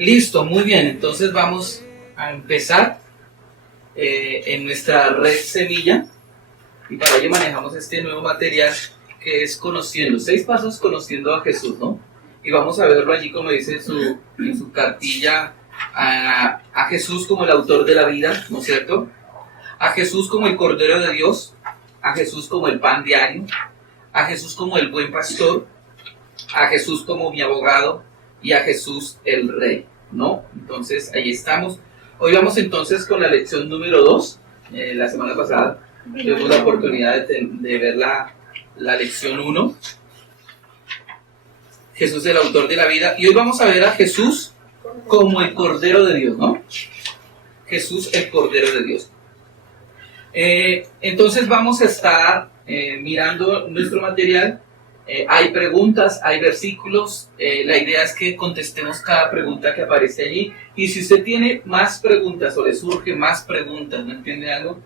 Listo, muy bien. Entonces vamos a empezar en nuestra red Semilla, y para ello manejamos este nuevo material que es conociendo, 6 pasos conociendo a Jesús, ¿no? Y vamos a verlo allí, como dice en su cartilla, a Jesús como el autor de la vida, ¿no es cierto? A Jesús como el Cordero de Dios, a Jesús como el pan diario, a Jesús como el buen pastor, a Jesús como mi abogado y a Jesús el Rey, ¿no? Entonces ahí estamos. Hoy vamos entonces con la lección número 2. La semana pasada tuvimos la oportunidad de ver la lección 1. Jesús el autor de la vida. Y hoy vamos a ver a Jesús como el Cordero de Dios, ¿no? Jesús el Cordero de Dios. Entonces vamos a estar mirando nuestro material. Hay preguntas, hay versículos. La idea es que contestemos cada pregunta que aparece allí. Y si usted tiene más preguntas o le surgen más preguntas, ¿no entiende algo?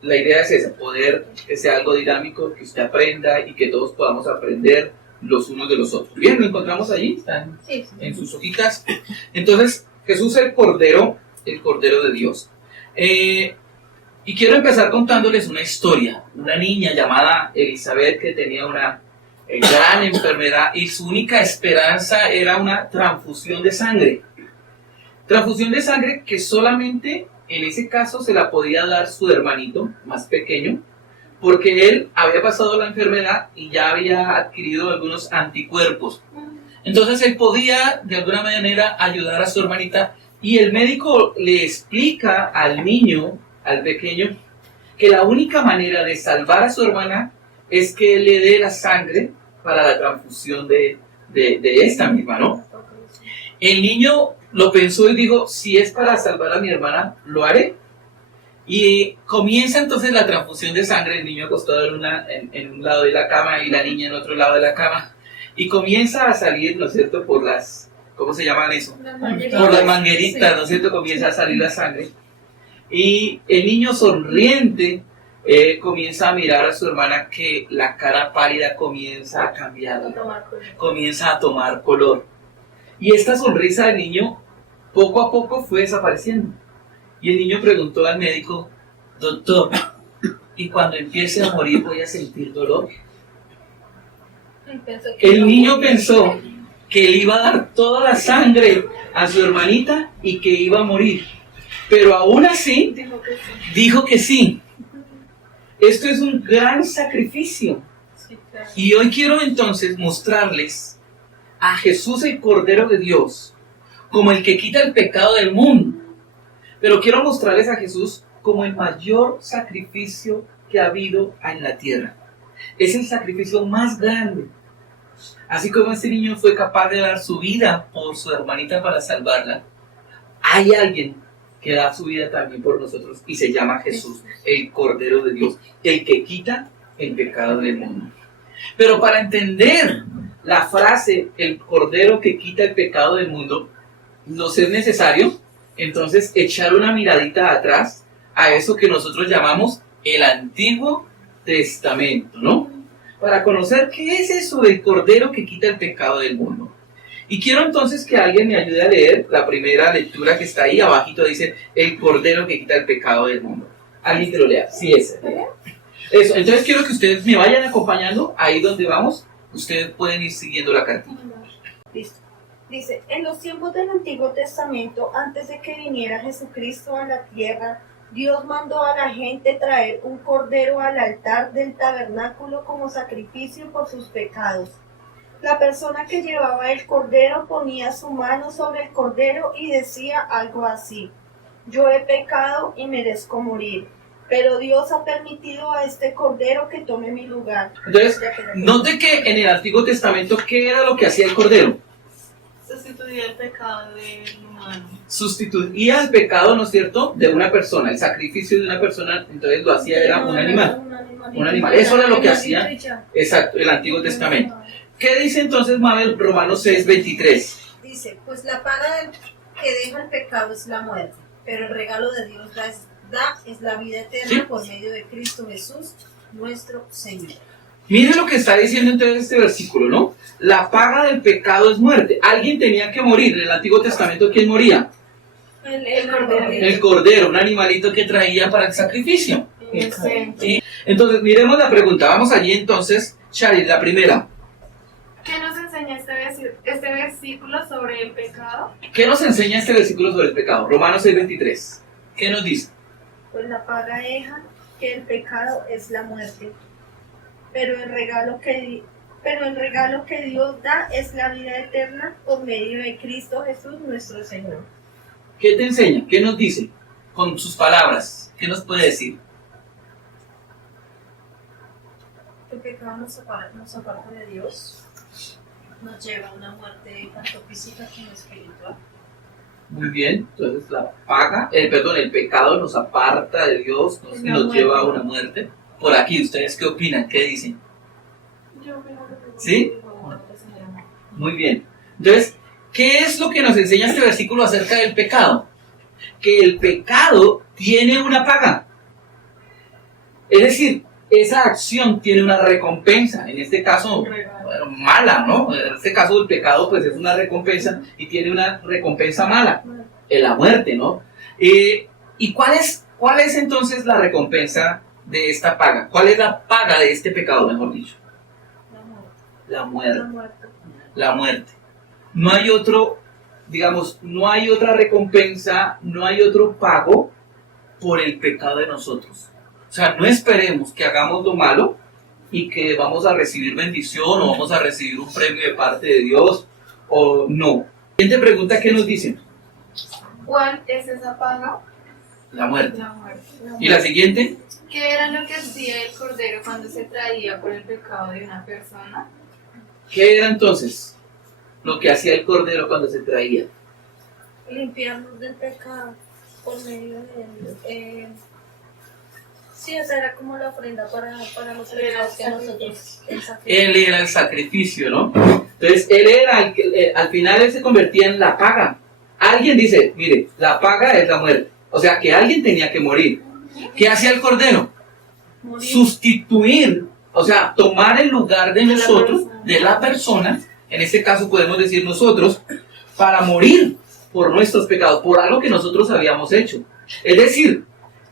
La idea es esa, poder que sea algo dinámico, que usted aprenda y que todos podamos aprender los unos de los otros. Bien, ¿lo encontramos allí? ¿Están en sus hojitas? Entonces, Jesús el Cordero de Dios. Y quiero empezar contándoles una historia. Una niña llamada Elizabeth que tenía una gran enfermedad y su única esperanza era una transfusión de sangre. Transfusión de sangre que solamente en ese caso se la podía dar su hermanito más pequeño, porque él había pasado la enfermedad y ya había adquirido algunos anticuerpos. Entonces él podía de alguna manera ayudar a su hermanita, y el médico le explica al niño, al pequeño, que la única manera de salvar a su hermana es que él le dé la sangre para la transfusión de esta misma, ¿no? El niño lo pensó y dijo, si es para salvar a mi hermana, lo haré. Y comienza entonces la transfusión de sangre, el niño acostado en un lado de la cama y la niña en otro lado de la cama. Y comienza a salir, ¿no es cierto?, por las, ¿cómo se llaman eso? Por las mangueritas, ¿no es cierto?, comienza a salir la sangre. Y el niño sonriente comienza a mirar a su hermana, que la cara pálida comienza a cambiar, comienza a tomar color. Y esta sonrisa del niño poco a poco fue desapareciendo. Y el niño preguntó al médico, doctor, ¿y cuando empiece a morir voy a sentir dolor? El niño pensó que le iba a dar toda la sangre a su hermanita y que iba a morir. Pero aún así, dijo que sí. Esto es un gran sacrificio. Y hoy quiero entonces mostrarles a Jesús el Cordero de Dios como el que quita el pecado del mundo. Pero quiero mostrarles a Jesús como el mayor sacrificio que ha habido en la tierra. Es el sacrificio más grande. Así como este niño fue capaz de dar su vida por su hermanita para salvarla, hay alguien que da su vida también por nosotros y se llama Jesús, el Cordero de Dios, el que quita el pecado del mundo. Pero para entender la frase, el Cordero que quita el pecado del mundo, nos es necesario entonces echar una miradita atrás a eso que nosotros llamamos el Antiguo Testamento, ¿no? Para conocer qué es eso del Cordero que quita el pecado del mundo. Y quiero entonces que alguien me ayude a leer la primera lectura que está ahí abajito, dice el Cordero que quita el pecado del mundo. ¿Alguien que lo lea? Sí, ese. Eso, entonces quiero que ustedes me vayan acompañando ahí donde vamos. Ustedes pueden ir siguiendo la cartilla. Listo. Dice, en los tiempos del Antiguo Testamento, antes de que viniera Jesucristo a la tierra, Dios mandó a la gente traer un cordero al altar del tabernáculo como sacrificio por sus pecados. La persona que llevaba el cordero ponía su mano sobre el cordero y decía algo así: yo he pecado y merezco morir, pero Dios ha permitido a este cordero que tome mi lugar. Entonces, note que en el Antiguo Testamento, ¿qué era lo que hacía el cordero? Sustituía el pecado del humano. Sustituía el pecado, ¿no es cierto?, de una persona. El sacrificio de una persona, entonces lo hacía, era un animal. Un animal. Eso era lo que hacía, exacto, el Antiguo Testamento. ¿Qué dice entonces Mabel Romanos 6:23? Dice, pues la paga del que deja el pecado es la muerte, pero el regalo de Dios es la vida eterna, ¿sí?, por medio de Cristo Jesús, nuestro Señor. Miren lo que está diciendo entonces este versículo, ¿no? La paga del pecado es muerte. Alguien tenía que morir. En el Antiguo Testamento, ¿quién moría? El cordero. El cordero, un animalito que traía para el sacrificio. Inocente. ¿Sí? Entonces, miremos la pregunta. Vamos allí entonces, Charis, la primera. ¿Qué nos enseña este versículo sobre el pecado? ¿Qué nos enseña este versículo sobre el pecado? Romanos 6:23. ¿Qué nos dice? Pues la paga deja que el pecado es la muerte, pero el regalo que Dios da es la vida eterna por medio de Cristo Jesús nuestro Señor. ¿Qué te enseña? ¿Qué nos dice? Con sus palabras. ¿Qué nos puede decir? El pecado nos aparta de Dios, nos lleva a una muerte tanto física como espiritual. Muy bien. Entonces el pecado nos aparta de Dios y nos lleva a una muerte. Por aquí, ¿ustedes qué opinan? ¿Qué dicen? Yo opino que ¿Sí? la muerte sería muerte. Muy bien. Entonces, ¿qué es lo que nos enseña este versículo acerca del pecado? Que el pecado tiene una paga. Es decir, esa acción tiene una recompensa. En este caso, mala, ¿no? En este caso, el pecado pues es una recompensa y tiene una recompensa mala. La muerte, ¿no? ¿Y cuál es entonces la recompensa de esta paga? ¿Cuál es la paga de este pecado, mejor dicho? La muerte. La muerte. No hay otro, digamos, no hay otra recompensa, no hay otro pago por el pecado de nosotros. O sea, no esperemos que hagamos lo malo y que vamos a recibir bendición o vamos a recibir un premio de parte de Dios, o no. Siguiente pregunta, ¿qué nos dicen? ¿Cuál es esa paga? La muerte. La muerte. ¿Y la siguiente? ¿Qué era lo que hacía el cordero cuando se traía por el pecado de una persona? ¿Qué era entonces lo que hacía el cordero cuando se traía? Limpiarnos del pecado por medio de sí, esa era como la ofrenda para los pecados que nosotros Él era el sacrificio, ¿no? Entonces, él era el que, al final él se convertía en la paga. Alguien dice, mire, la paga es la muerte. O sea, que alguien tenía que morir. ¿Qué hacía el cordero? morir. Sustituir, o sea, tomar el lugar de nosotros, de la persona, en este caso podemos decir nosotros, para morir por nuestros pecados, por algo que nosotros habíamos hecho. Es decir,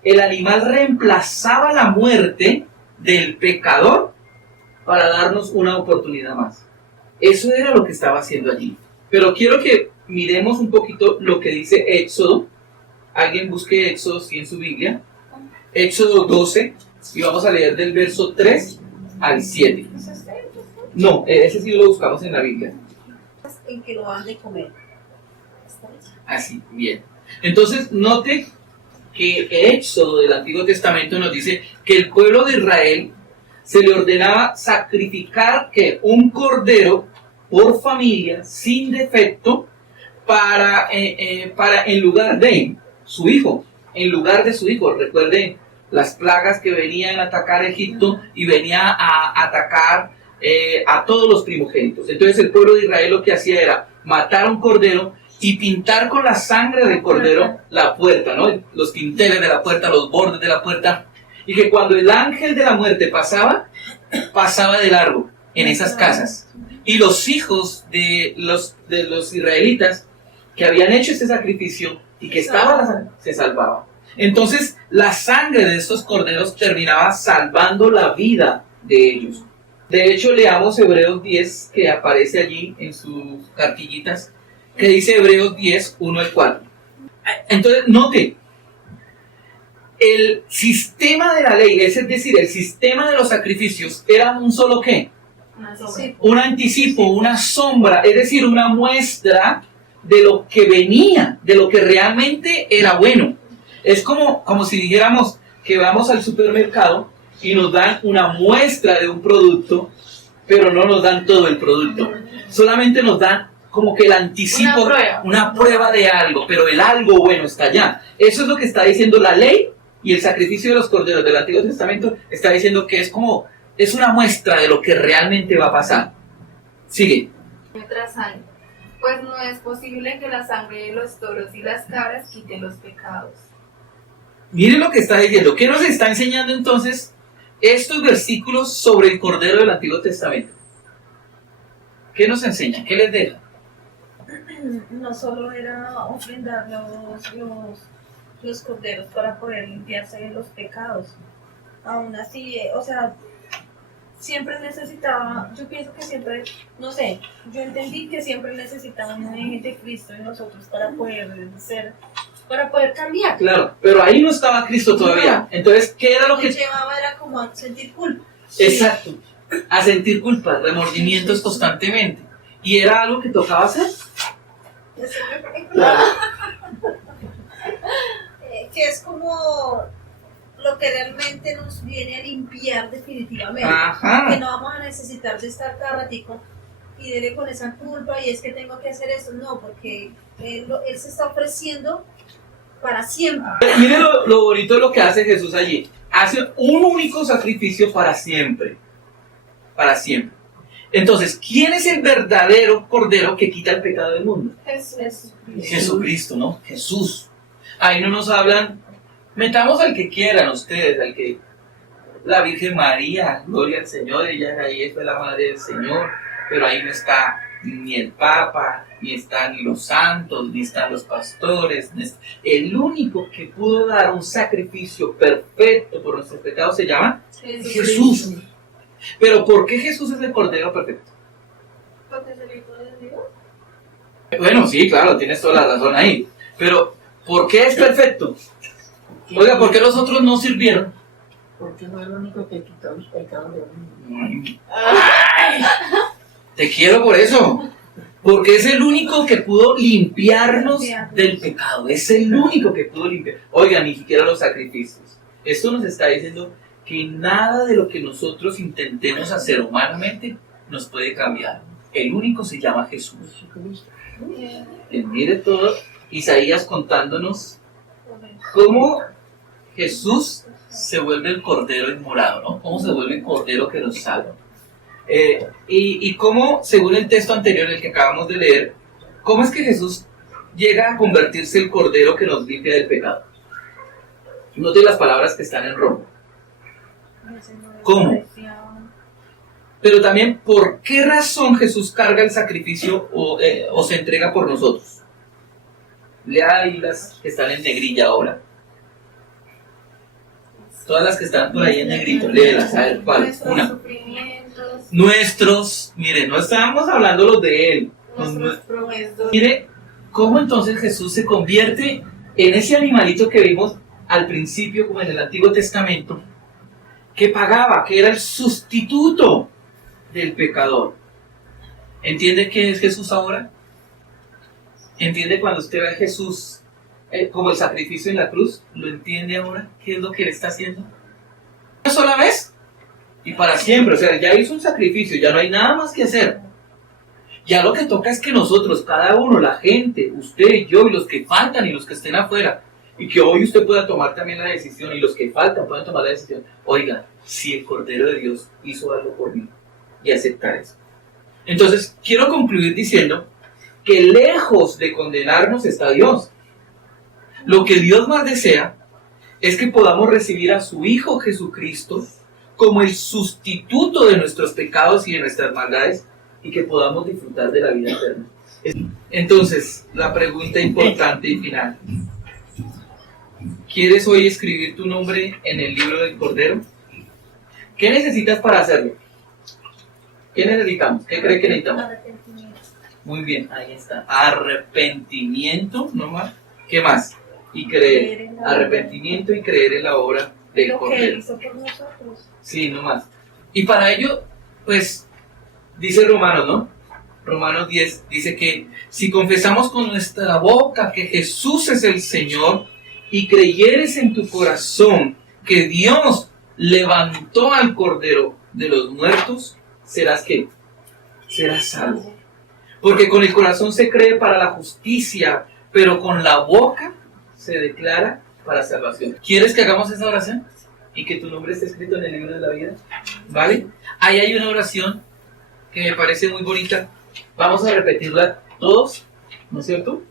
el animal reemplazaba la muerte del pecador para darnos una oportunidad más. Eso era lo que estaba haciendo allí. Pero quiero que miremos un poquito lo que dice Éxodo. Alguien busque Éxodo en su Biblia. Éxodo 12, y vamos a leer del verso 3 al 7. No, ese sí lo buscamos en la Biblia. En que lo han de comer. Así, bien. Entonces, note que Éxodo del Antiguo Testamento nos dice que el pueblo de Israel se le ordenaba sacrificar que un cordero por familia sin defecto para en lugar de su hijo, en lugar de su hijo. Recuerden las plagas que venían a atacar Egipto y venía a atacar a todos los primogénitos. Entonces el pueblo de Israel lo que hacía era matar a un cordero y pintar con la sangre del cordero la puerta, ¿no? Los dinteles de la puerta, los bordes de la puerta, y que cuando el ángel de la muerte pasaba de largo en esas casas. Y los hijos de los israelitas que habían hecho ese sacrificio y que estaban, se salvaban. Entonces la sangre de estos corderos terminaba salvando la vida de ellos. De hecho, leamos Hebreos 10, que aparece allí en sus cartillitas, que dice Hebreos 10, 1 al 4. Entonces, note, el sistema de la ley, es decir, el sistema de los sacrificios, era un solo ¿qué? Un anticipo, una sombra, es decir, una muestra de lo que venía, de lo que realmente era bueno. Es como si dijéramos que vamos al supermercado y nos dan una muestra de un producto, pero no nos dan todo el producto. Solamente nos dan como que el anticipo, una prueba de algo, pero el algo bueno está allá. Eso es lo que está diciendo la ley, y el sacrificio de los corderos del Antiguo Testamento está diciendo que es una muestra de lo que realmente va a pasar. Sigue. Tras año. Pues no es posible que la sangre de los toros y las cabras quite los pecados. Miren lo que está diciendo. ¿Qué nos está enseñando entonces estos versículos sobre el Cordero del Antiguo Testamento, ¿qué nos enseña? ¿Qué les deja? No solo era ofrendar los corderos para poder limpiarse de los pecados. Aún así, o sea, siempre necesitaba, yo pienso que siempre, no sé, yo entendí que siempre necesitaba una imagen de Cristo en nosotros para poder cambiar. Claro, pero ahí no estaba Cristo todavía. Entonces, ¿qué era lo Lo que...? que llevaba era como a sentir culpa. Exacto, a sentir culpa, remordimientos constantemente. ¿Y era algo que tocaba hacer? Claro. Que es como lo que realmente nos viene a limpiar definitivamente. Ajá. Que no vamos a necesitar de estar cada ratico y dele con esa culpa y es que tengo que hacer eso. No, porque él se está ofreciendo para siempre. Miren lo bonito de lo que hace Jesús allí. Hace un único sacrificio para siempre. Para siempre. Entonces, ¿quién es el verdadero Cordero que quita el pecado del mundo? Jesucristo, ¿no? Jesús. Ahí no nos hablan, metamos al que quieran ustedes, al que... La Virgen María, gloria al Señor, ella ahí fue la madre del Señor, pero ahí no está ni el Papa, ni están ni los santos, ni están los pastores. El único que pudo dar un sacrificio perfecto por nuestros pecados se llama Jesús. Pero ¿por qué Jesús es el Cordero perfecto? Porque es el Hijo de Dios. Bueno, sí, claro, tienes toda la razón ahí. Pero ¿por qué es perfecto? Oiga, ¿por qué los otros no sirvieron? Porque no es lo único que quita los pecados del mundo. ¡Ay! Te quiero por eso. Porque es el único que pudo limpiarnos del pecado. Es el único que pudo limpiar. Oiga, ni siquiera los sacrificios. Esto nos está diciendo que nada de lo que nosotros intentemos hacer humanamente nos puede cambiar. El único se llama Jesús. Mire todo Isaías contándonos cómo Jesús se vuelve el Cordero inmolado, ¿no? Cómo se vuelve el Cordero que nos salva. Y cómo, según el texto anterior, el que acabamos de leer, cómo es que Jesús llega a convertirse el Cordero que nos limpia del pecado. Note las palabras que están en rojo. ¿Cómo? Pero también, ¿por qué razón Jesús carga el sacrificio o se entrega por nosotros? Lea ahí las que están en negrilla ahora. Todas las que están por ahí en negrito, léelas, a ver, ¿cuál? Una. Nuestros, mire, no estábamos hablando los de él. Mire, ¿cómo entonces Jesús se convierte en ese animalito que vimos al principio, como en el Antiguo Testamento, que pagaba, que era el sustituto del pecador? ¿Entiende qué es Jesús ahora? ¿Entiende cuando usted ve a Jesús como el sacrificio en la cruz? ¿Lo entiende ahora? ¿Qué es lo que él está haciendo? ¿Una sola vez? Y para siempre. O sea, ya hizo un sacrificio, ya no hay nada más que hacer. Ya lo que toca es que nosotros, cada uno, la gente, usted, yo y los que faltan y los que estén afuera, y que hoy usted pueda tomar también la decisión, y los que faltan puedan tomar la decisión. Oiga, si el Cordero de Dios hizo algo por mí, y aceptar eso. Entonces, quiero concluir diciendo que lejos de condenarnos está Dios. Lo que Dios más desea es que podamos recibir a su Hijo Jesucristo como el sustituto de nuestros pecados y de nuestras maldades, y que podamos disfrutar de la vida eterna. Entonces, la pregunta importante y final: ¿quieres hoy escribir tu nombre en el libro del Cordero? ¿Qué necesitas para hacerlo? ¿Qué necesitamos? ¿Qué cree que necesitamos? Muy bien, ahí está. Arrepentimiento, ¿no más? ¿Qué más? Y creer. Arrepentimiento y creer en la obra del Cordero. Lo que hizo por nosotros. Sí, no más. Y para ello, pues, dice Romanos, ¿no? Romanos 10 dice que si confesamos con nuestra boca que Jesús es el Señor y creyeres en tu corazón que Dios levantó al Cordero de los muertos, serás ¿qué? Serás salvo. Porque con el corazón se cree para la justicia, pero con la boca se declara para salvación. ¿Quieres que hagamos esa oración? Y que tu nombre esté escrito en el libro de la vida. ¿Vale? Ahí hay una oración que me parece muy bonita. Vamos a repetirla todos, ¿no es cierto?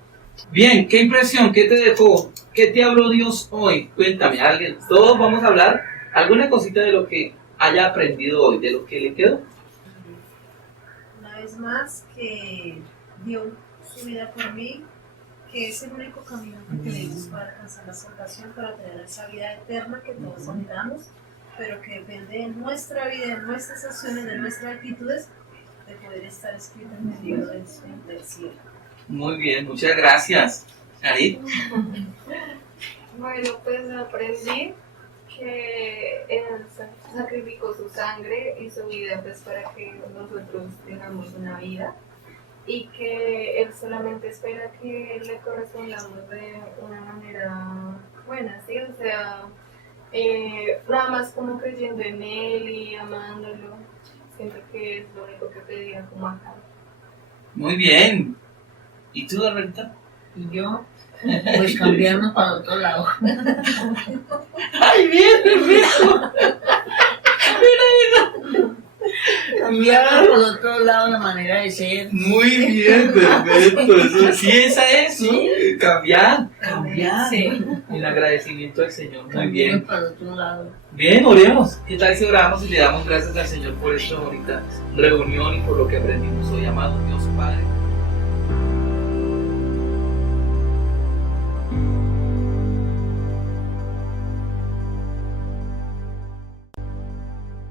Bien, ¿qué impresión? ¿Qué te dejó? ¿Qué te habló Dios hoy? Cuéntame, alguien. Todos vamos a hablar alguna cosita de lo que haya aprendido hoy de lo que le quedó? Una vez más, que dio su vida por mí, que es el único camino que tenemos para alcanzar la salvación, para tener esa vida eterna que todos anhelamos, pero que depende de nuestra vida, de nuestras acciones, de nuestras actitudes, de poder estar escrito en el libro del cielo. Muy bien, muchas gracias. Arit. Bueno, pues aprendí que Él sacrificó su sangre y su vida pues para que nosotros tengamos una vida y que Él solamente espera que le correspondamos de una manera buena, ¿sí? O sea, nada más como creyendo en Él y amándolo. Siento que es lo único que pedía como acá. Muy bien. ¿Y tú, Alberta? Y yo, pues cambiarnos para otro lado. ¡Ay, bien, perfecto! Cambiarnos por otro lado la manera de ser. Muy bien, perfecto. Eso, sí, esa es, ¿sí? Cambiar. Sí. El agradecimiento al Señor. Muy Cambiarnos bien. para otro lado. Bien, oremos. ¿Qué tal si oramos y le damos gracias al Señor por esta bonita reunión y por lo que aprendimos hoy, amado Dios Padre?